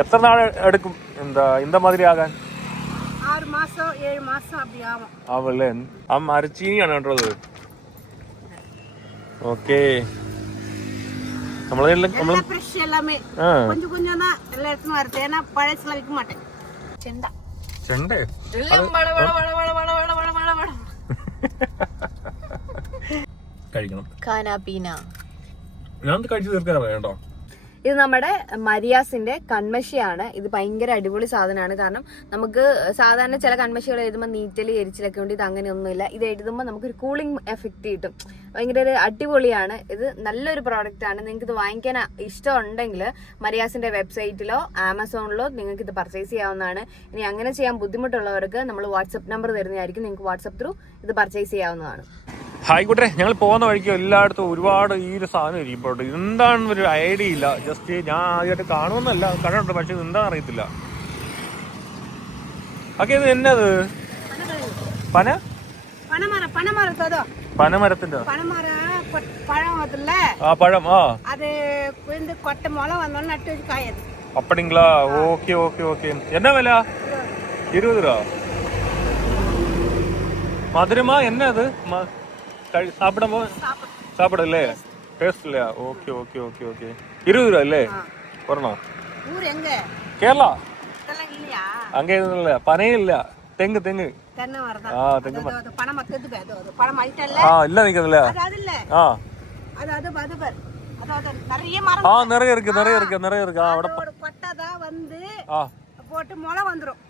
எத்தனை நாள் எடுக்கும் இந்த மாதிரி ஆகான்? 6 மாசம் 7 மாசம் அப்படி ஆகும். ஆவல்ல. அரிச்சீனியாണുള്ളത്. ஓகே. നമ്മളെല്ലാം ഫ്രഷ് எல்லாமே. கொஞ்சம் கொஞ்சம் தான் எல்லாம் எடுத்து வரது. ஏன்னா பழசெல்லாம் விற்க மாட்டேன். செண்டா. ചെണ്ട. കഴിക്കണം. കാനാപീന. ഞാൻ കഴിച്ചു തീർക്കാറാ കേട്ടോ. ഇത് നമ്മുടെ മരിയാസിന്റെ കൺമഷിയാണ്. ഇത് ഭയങ്കര അടിപൊളി സാധനമാണ്. കാരണം നമുക്ക് സാധാരണ ചില കൺമഷികൾ എഴുതുമ്പോൾ നീറ്റല് എരിച്ചിലൊക്കെ ഉണ്ട്. ഇത് അങ്ങനെയൊന്നുമില്ല. ഇത് എഴുതുമ്പോൾ നമുക്കൊരു കൂളിംഗ് എഫക്റ്റ് കിട്ടും. ഭയങ്കര ഒരു അടിപൊളിയാണ്. ഇത് നല്ലൊരു പ്രോഡക്റ്റ് ആണ്. നിങ്ങൾക്ക് ഇത് വാങ്ങിക്കാൻ ഇഷ്ടമുണ്ടെങ്കിൽ മരിയാസിന്റെ വെബ്സൈറ്റിലോ ആമസോണിലോ നിങ്ങൾക്ക് ഇത് പർച്ചേസ് ചെയ്യാവുന്നതാണ്. ഇനി അങ്ങനെ ചെയ്യാൻ ബുദ്ധിമുട്ടുള്ളവർക്ക് നമ്മൾ വാട്സപ്പ് നമ്പർ തരുന്നതായിരിക്കും. നിങ്ങൾക്ക് വാട്സപ്പ് ത്രൂ ഇത് പർച്ചേസ് ചെയ്യാവുന്നതാണ്. ആയിക്കോട്ടെ, ഞങ്ങൾ പോകുന്ന വഴിക്ക് എല്ലായിടത്തും ഒരുപാട് ഈ ഒരു സാധനം ഇരിപ്പുണ്ട്. എന്താണെന്ന് ഒരു ഐഡിയ ഇല്ല. ജസ്റ്റ് ഞാൻ ആദ്യമായിട്ട് കാണുമെന്നല്ല, കണ്ടിട്ടുണ്ട്, പക്ഷെ ഇത് എന്താണെന്ന് അറിയത്തില്ല. ഓക്കെ, ഇത് എന്നത് പനമരത്തിന്റെ ആ പഴം. ആ അപ്പടിங்களா? Okay okay okay. എന്നാ വില? 20 രൂപ. മധുരമാ? എന്നാ അത് சாப்பிடலே? டேஸ்ட் இல்லையா? Okay okay okay okay. 20 ரூபா இல்லே வரணும். கேரளா அங்கே இல்ல, பனையே இல்ல, தெங்கு தெங்கு. ஆ தெங்கு இல்ல நிக்கிறதுல. ஆ நிறைய இருக்கு நிறைய இருக்கு நிறைய இருக்கு. അവിടെ போட்டு முளை வந்துரும்.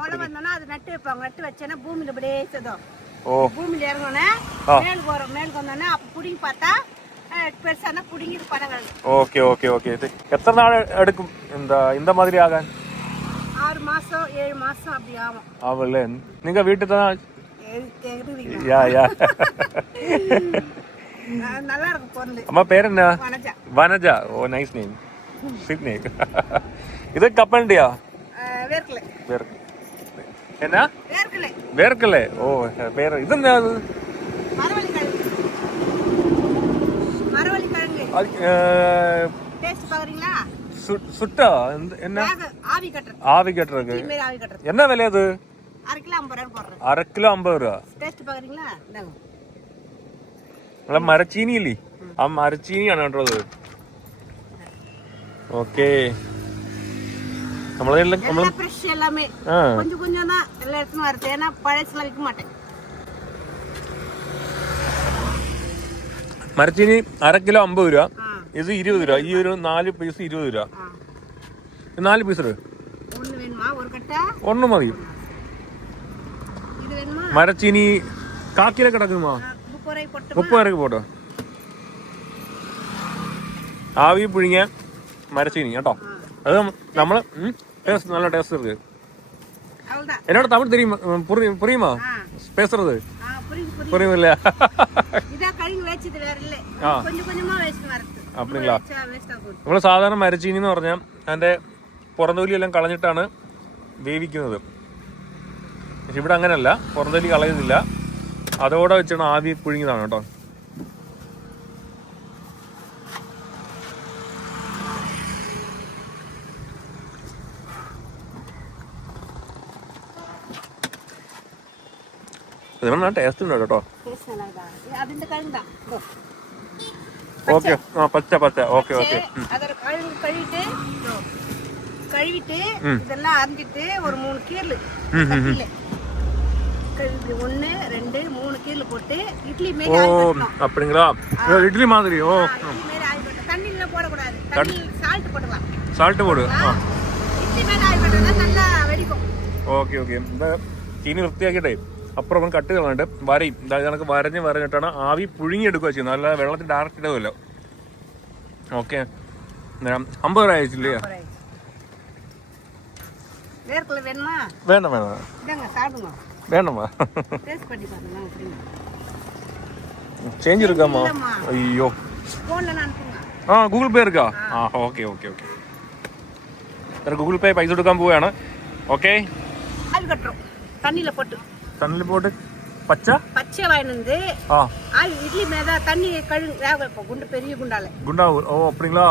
முளை வந்தோன்னா அது நட்டு வைப்பாங்க. நட்டு வச்சேன்னா பூமியில இப்படியே சதம். பூமியில இறங்கணும்னா மேலுக்கு வரும். மேலுக்கு வந்தோன்னா அப்ப புடிங்கி பார்த்தா பெருசானா புடிங்கி பழங்கள். Okay okay okay. எத்தனை நாள் எடுக்கும் இந்த மாதிரி ஆகான்? 6 மாசம் 7 மாசம் அப்படி ஆகும். ஆவல்ல. நீங்க வீட்டுல தான்? யா யா. நல்லா இருக்கும் பொருள். அம்மா பேர் என்ன? வனஜா. வனஜா. ஓ நைஸ் நேம். Sweet name. இது கப்பண்டியா? வேர்க்கலை. வேர்க்கலை. என்ன? வேர்க்கலை. வேர்க்கலை. ஓ பேர் இது என்ன? மரவள்ளி கிழங்கு. மரவள்ளி கிழங்கு. டேஸ்ட் பாக்குறீங்களா? சுட்டா என்ன? ஆவி கட்டறது. ஆவி கட்டறது. இந்த ஆவி கட்டறது. என்ன விலை அது? 1/2 கிலோ 50 ரூபாய் போடுறேன். 1/2 கிலோ 50 ரூபாய். டேஸ்ட் பாக்குறீங்களா? இந்தாங்க. നമ്മളെ മരച്ചീനി ഇല്ലേ? ആ മരച്ചീനിയാണുള്ളത്. ഓക്കെ. നമ്മളെല്ലാം ഫ്രഷ് எல்லாமே. கொஞ்சம் கொஞ்சம் தான் எல்லாம் எடுத்து வரது. ஏன்னா பழசெல்லாம் விற்க மாட்டேன். മരച്ചീനി 1/2 കിലോ 50 രൂപ. ഇത് 20 രൂപ. ഈ ഒരു 4 പീസ് 20 രൂപ. 4 പീസ് ഒന്ന് വേണമാ? ഒരു കട്ട ഒന്ന് മതി. ഇത് വേണമാ? മരച്ചീനി കാക്കില കിടക്കുമോ? 30 രൂപയ്ക്ക് പോട്ടോ. ആവി പുഴുങ്ങിയ മരച്ചീനി കേട്ടോ. അത് നമ്മള് ടേസ്റ്റ് നല്ല ടേസ്റ്റ് இருக்கு. என்னோட தமிழ் தெரியுமா? புரியுமா பேசுறது? புரியுமில்ல? அப்படிங்களா? നമ്മള് സാധാരണ മരച്ചീനി എന്ന് പറഞ്ഞാൽ അതിന്റെ പുറംതൊലി എല്ലാം കളഞ്ഞിട്ടാണ് വേവിക്കുന്നത്. പക്ഷെ ഇവിടെ അങ്ങനെയല്ല, പുറംതൊലി കളയുന്നില്ല, അതോടെ വെച്ചാണ് ആവി പുഴുങ്ങിയതാണ് കേട്ടോ. ഇതിന് ടേസ്റ്റ് ഉണ്ട് കേട്ടോ. ഓക്കെ. ആ പച്ച പച്ച. Okay okay. கழுவிட்டு இதெல்லாம் அரைஞ்சிட்டு ஒரு 3 கீரல் 1 2 3 கீரல் போட்டு இட்லி மேல ஆவி போடணும். அப்படிங்களா? இட்லி மாதிரி. ஓ இட்லி மேல ஆவி போடணும். தண்ணில போட கூடாது. தண்ணி சால்ட் போடலாம். சால்ட் போடு. இட்லி மேல ஆவி போட்டா நல்லா வெடிக்கும். Okay okay. എന്താ ചീനി വൃത്തിയാക്കിയിട്ടേ അപ്പുറം കട്ട് കളഞ്ഞിട്ട് വരയും. കണക്ക് വരഞ്ഞിട്ടാണ് ആവി പുഴുങ്ങിയെടുക്കുക ചെയ്യുന്നത്. അല്ല വെള്ളത്തിൽ ഡയറക്റ്റ് ഇടുമല്ലോ. ഓക്കെ. 50 രൂപ അയച്ചില്ലേ? വേണ്ട വേണ്ട വേണ്ടമ്മ. ചേഞ്ച് എടുക്കാമോ? അയ്യോ. ആ ഗൂഗിൾ പേ എടുക്കാ? ആ ഓക്കെ ഓക്കെ ഓക്കെ. ഗൂഗിൾ പേ പൈസ എടുക്കാൻ പോവുകയാണ്. ഓക്കെ. தண்ணில போட்டு பச்சை பச்சை வாங்கிட்டு இட்லி மேல தண்ணி கழுவி வேக வைப்போம். குண்டு பெரிய குண்டால. குண்டாவு. ஓ அப்படிங்களா?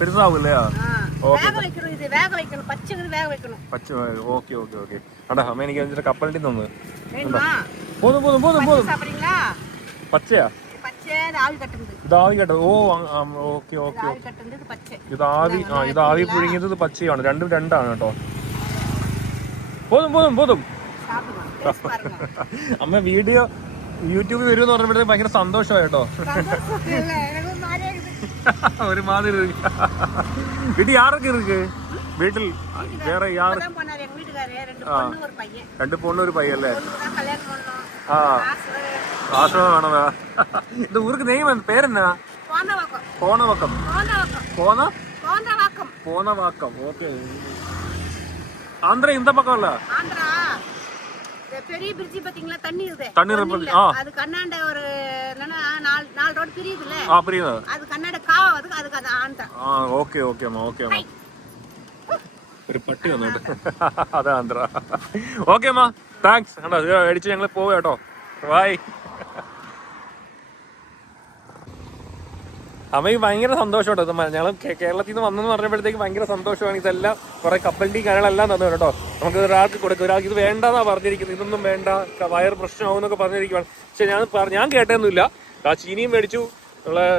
பெருசாகும் இல்லையா? വേഗ വെക്കണം, ഇത് വേഗ വെക്കണം, പച്ചക്കറി വേഗ വെക്കണം. പച്ച ഓക്കെ ഓക്കെ ഓക്കെ. അടാ അമ്മ എനിക്ക് അതിന്റെ കപ്പലണ്ടി തന്നു. வேணுமா? പോതും പോതും പോതും பச்சை പോതും. சாப்பிடுறீங்களா? പച്ചയാ? பச்சை ஆவி கட்டுறது. ഇത് ആവി കേട്ടോ. ഓ ഓക്കെ ഓക്കെ. ஆவி கட்டுறது பச்சை. ഇത് ആവി പുഴുങ്ങിയത്, ഇത് പച്ചയാണ്. രണ്ടും രണ്ടാണ് കേട്ടോ. പോതും പോതും പോതും. சாப்பிடுங்க, டேஸ்ட் பாருங்க. അമ്മ വീഡിയോ യൂട്യൂബിൽ വരുമെന്ന് പറഞ്ഞപ്പോഴത്തേക്ക് ഭയങ്കര സന്തോഷമായി കേട്ടോ. சந்தோஷம் இல்ல, எனக்கு ஒரு மாதிரியா இருக்குது. ഒരുമാതിരി വീട്ടിൽ ആരൊക്കെ ഇருக்கு? വീട്ടിൽ വേറെ இப்பதான் போனாரு எங்க வீட்டுக்காரரு, 2 பொண்ணு ஒரு பையன். 2 பொண்ணு ഒരു പയ്യല്ലേ? பொண்ணுதான் கல்யாணம் பண்ணோம். ആ காசு ആശ്രമം വേണോ? ഇത് ഊർക്ക് നെയ്മ് പേരെന്നാ? போனவாக்கம். പോന്നവക്കം. போனவாக்கம். പോന്നവാക്കം. ഓക്കെ. ആന്ധ്ര இந்த பக்கம் இல்ல? ஆந்திரா இந்த பெரிய பிரிட்ஜ் பாத்தீங்களா, தண்ணி இருக்கு. தண்ணி இருக்கு. அது கண்ணாண்ட ஒரு என்னன்னா 4 ரோடு பிரியுதுல, புரியுது. அது கண்ணாண்ட காவ அதுக்கு அது ஆந்திரா. ഓക്കെ ഓക്കെ അമ്മ ഓക്കെ അമ്മ. ഒരു പട്ടി വന്നോട്ട്. അതാ ആന്ധ്ര. ഓക്കെ അമ്മ, താങ്ക്സ്. അടിച്ച് ഞങ്ങൾ പോവാ കേട്ടോ. ബൈ. അമ്മയ്ക്ക് ഭയങ്കര സന്തോഷം കേട്ടോ. ഞങ്ങൾ കേരളത്തിൽ നിന്ന് വന്നെന്ന് പറഞ്ഞപ്പോഴത്തേക്ക് ഭയങ്കര സന്തോഷമാണ്. ഇതെല്ലാം കുറെ കപ്പലണ്ടി കാര്യങ്ങളെല്ലാം തന്നു കേട്ടോ. നമുക്ക് ഒരാൾക്ക് കൊടുക്കും. ഒരാൾക്ക് ഇത് വേണ്ടെന്നാ പറഞ്ഞിരിക്കുന്നത്. ഇതൊന്നും വേണ്ട, വയർ പ്രശ്നമാവും എന്നൊക്കെ പറഞ്ഞിരിക്കുവാണ്. പക്ഷെ ഞാൻ കേട്ടൊന്നുമില്ല. ആ ചീനിയും മേടിച്ചു.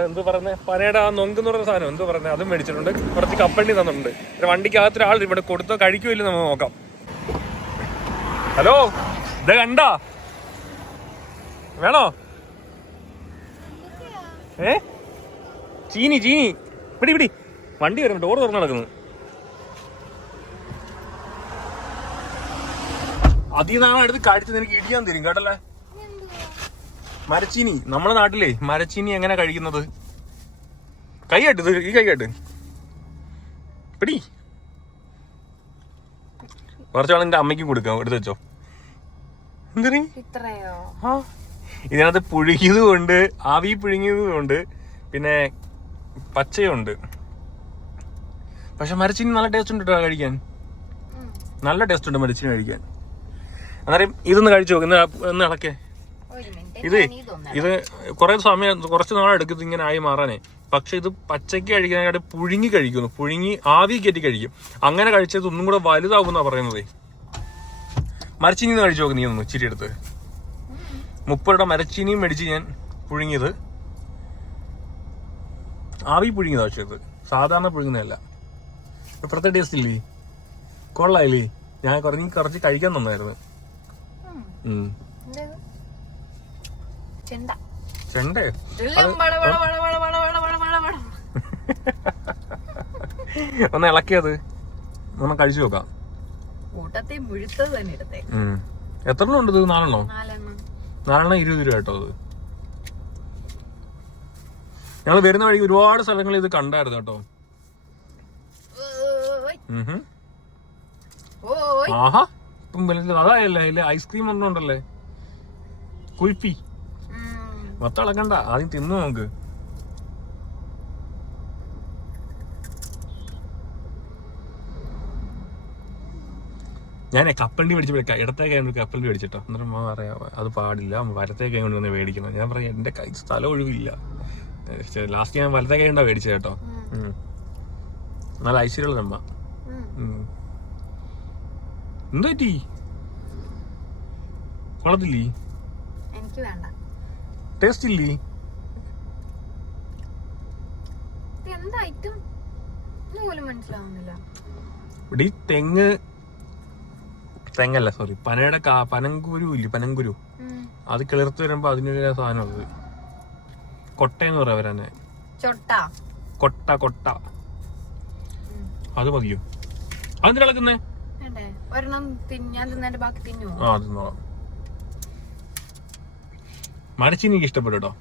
എന്ത് പറയുന്നത്, പനയുടെ ആ നൊങ്കെന്ന് പറയുന്ന സാധനം എന്ത് പറയുന്നത്, അതും മേടിച്ചിട്ടുണ്ട്. കുറച്ച് കപ്പലണ്ടി തന്നിട്ടുണ്ട്. വണ്ടിക്കകത്തൊരാൾ ഇവിടെ കൊടുത്തോ കഴിക്കുമല്ലോ നമുക്ക് നോക്കാം. ഹലോ, ഇത് കണ്ടാ? വേണോ? ചീനി പിടി വണ്ടി വരും. ഡോർ തുറന്ന് നടക്കുന്നു. അതിൽ നിന്നാണ് എടുത്ത് കഴിച്ചത്. എനിക്ക് ഇടിയാൻ തരും കേട്ടല്ലേ. മരച്ചീനി നമ്മുടെ നാട്ടിലെ മരച്ചീനി എങ്ങനെ കഴിക്കുന്നത്? കൈയാട്ട്, ഇത് ഈ കൈയാട്ട് പിടി. കുറച്ചാണ് എന്റെ അമ്മയ്ക്കും കൊടുക്കാം. എടുത്ത് വെച്ചോ. എന്തിനീ ഇത്രയോ? ഇതിനകത്ത് പുഴുങ്ങിയതും ഉണ്ട്, ആവി പുഴുങ്ങിയതും ഉണ്ട്, പിന്നെ പച്ചയുണ്ട്. പക്ഷെ മരച്ചീനി നല്ല ടേസ്റ്റ് ഉണ്ട് കേട്ടോ കഴിക്കാൻ. നല്ല ടേസ്റ്റ് ഉണ്ട് മരച്ചീനി കഴിക്കാൻ. അന്നേരം ഇതൊന്ന് കഴിച്ചു നോക്ക്. ഒന്ന് ഇളക്കേ. ഇത് കുറച്ച് നാളെടുക്കും ഇങ്ങനെ ആയി മാറാനേ. പക്ഷെ ഇത് പച്ചയ്ക്ക് കഴിക്കാനായിട്ട് പുഴുങ്ങി കഴിക്കുന്നു. പുഴുങ്ങി ആവി കയറ്റി കഴിക്കും. അങ്ങനെ കഴിച്ചത് ഒന്നും കൂടെ വലുതാകുന്നാ പറയുന്നത്. മരച്ചീനി കഴിച്ചു നോക്ക് നീ ഒന്ന് ഇച്ചിരി എടുത്ത്. 30 രൂപ മരച്ചീനിയും മേടിച്ച് ഞാൻ പുഴുങ്ങിയത്. ആവി പുഴുങ്ങിയതാ. പക്ഷെ ഇത് സാധാരണ പുഴുങ്ങുന്നതല്ല. പ്രത്യേക ടേസ്റ്റ് ഇല്ലേ? കൊള്ളായില്ലേ? ഞാൻ കുറച്ച് കഴിക്കാൻ തന്നായിരുന്നു. ചെണ്ടേ? ഒന്ന് ഇളക്കിയത് ഒന്ന് കഴിച്ചു നോക്കാം. എത്ര എണ്ണം ഉണ്ട് ഇത്? 4 എണ്ണോ? 4 എണ്ണം 20 രൂപ കേട്ടോ. അത് ഞങ്ങൾ വരുന്ന വഴിക്ക് ഒരുപാട് സ്ഥലങ്ങളിൽ ഇത് കണ്ടായിരുന്നു കേട്ടോ. ആഹാ, ഇപ്പം അതായല്ലേ ഇല്ല ഐസ്ക്രീം ഒന്നും ഉണ്ടല്ലേ, കുൽപ്പി. മൊത്തം ഇളക്കണ്ട, ആദ്യം തിന്നു നോക്ക്. ഞാൻ കപ്പലണ്ടി മേടിച്ചപ്പോഴേക്കാം ഇടത്തെ കൈ കൊണ്ട് കപ്പലണ്ടി മേടിച്ചിട്ടോ. എന്നിട്ട് അമ്മ പറയാം അത് പാടില്ല, വലത്തെ കൈ കൊണ്ട് തന്നെ മേടിക്കണം. ഞാൻ പറയാം എന്റെ കൈ സ്ഥലം ഒഴിവില്ല. ലാസ്റ്റ് ഞാൻ വലത്തെ കൈ കൊണ്ടാ മേടിച്ചത് കേട്ടോ. നല്ല ഐശ്വര്യമുള്ള അമ്മ. എന്താ പറ്റി? കൊള്ളത്തില്ലേ? എനിക്ക് വേണ്ട. ടേസ്റ്റ് ഇല്ലേ? എന്താ ഐറ്റം പോലും മനസ്സിലാവുന്നില്ല. ഇവിടെ തെങ്ങല്ല, സോറി, പനയുടെ പനങ്കുരു ഇല്ലേ, പനങ്കുരു. അത് കിളിർത്ത് വരുമ്പോ അതിനൊരു സാധനം അത് കൊട്ടയെന്ന് പറയാ വരാനെ. കൊട്ട അത് മതിയോ? അതെന്തിനാ ഇളക്കുന്നേ? മരച്ചീനി എനിക്ക് ഇഷ്ടപ്പെട്ടു കേട്ടോ.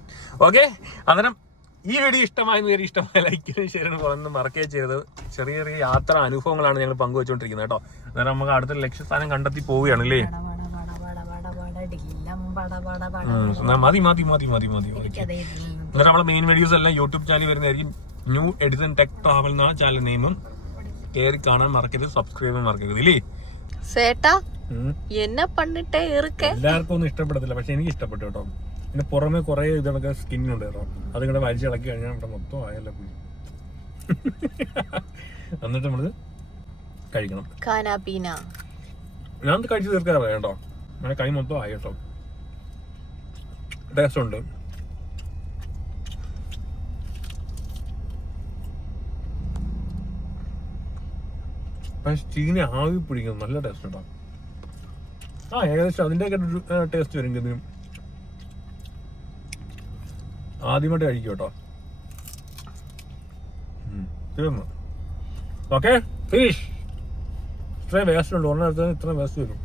ഓക്കെ, അന്നേരം ഈ വീഡിയോ ഇഷ്ടമായ ലൈക്ക് ഷെയർ പറയുന്നത് മറക്കുകയും ചെയ്തത്. ചെറിയ ചെറിയ യാത്രാ അനുഭവങ്ങളാണ് ഞങ്ങൾ പങ്കുവെച്ചുകൊണ്ടിരിക്കുന്നത് കേട്ടോ. അന്നേരം നമുക്ക് അടുത്ത ലക്ഷ്യസ്ഥാനം കണ്ടെത്തി പോവുകയാണ് അല്ലേ? മതി. അന്നേരം നമ്മളെ മെയിൻ വീഡിയോസ് എല്ലാം യൂട്യൂബ് ചാനൽ വരുന്നതായിരിക്കും. ന്യൂ എഡിസൺ ടെക് ട്രാവൽ എന്നാണ് ചാനൽ നെയിമും. കയറി കാണാൻ മറക്കരുത്, സബ്സ്ക്രൈബ് ചെയ്യാൻ മറക്കരുത് ഇല്ലേ? എല്ലാവർക്കും ഒന്നും ഇഷ്ടപ്പെടത്തില്ല, പക്ഷെ എനിക്ക് ഇഷ്ടപ്പെട്ടു കേട്ടോ. പിന്നെ പുറമെ കുറെ ഇതൊക്കെ സ്കിന്നുണ്ട് കേട്ടോ. അതിങ്ങനെ വലിച്ചിളക്കി കഴിഞ്ഞാൽ ഇവിടെ മൊത്തം ആയല്ലോ. എന്നിട്ട് നമ്മള് കഴിക്കണം. ഖാനാപീന. ഞാൻ കഴിച്ച് തീർക്കാറില്ല കേട്ടോ, അങ്ങനെ കൈ മൊത്തം ആയി കേട്ടോ. ടേസ്റ്റ് ഉണ്ട്. പക്ഷെ ചീനി ആവി പിടിക്കുന്നത് നല്ല ടേസ്റ്റ് കേട്ടോ. ഏകദേശം അതിൻ്റെയൊക്കെ ടേസ്റ്റ് വരും. ആദ്യമായിട്ട് കഴിക്കും കേട്ടോ. തീർന്നു. Okay, finish. ഇത്രയും വേസ്റ്റ് ഉണ്ട്, ഒരെണ്ണം ഇത്രയും വേസ്റ്റ് വരും.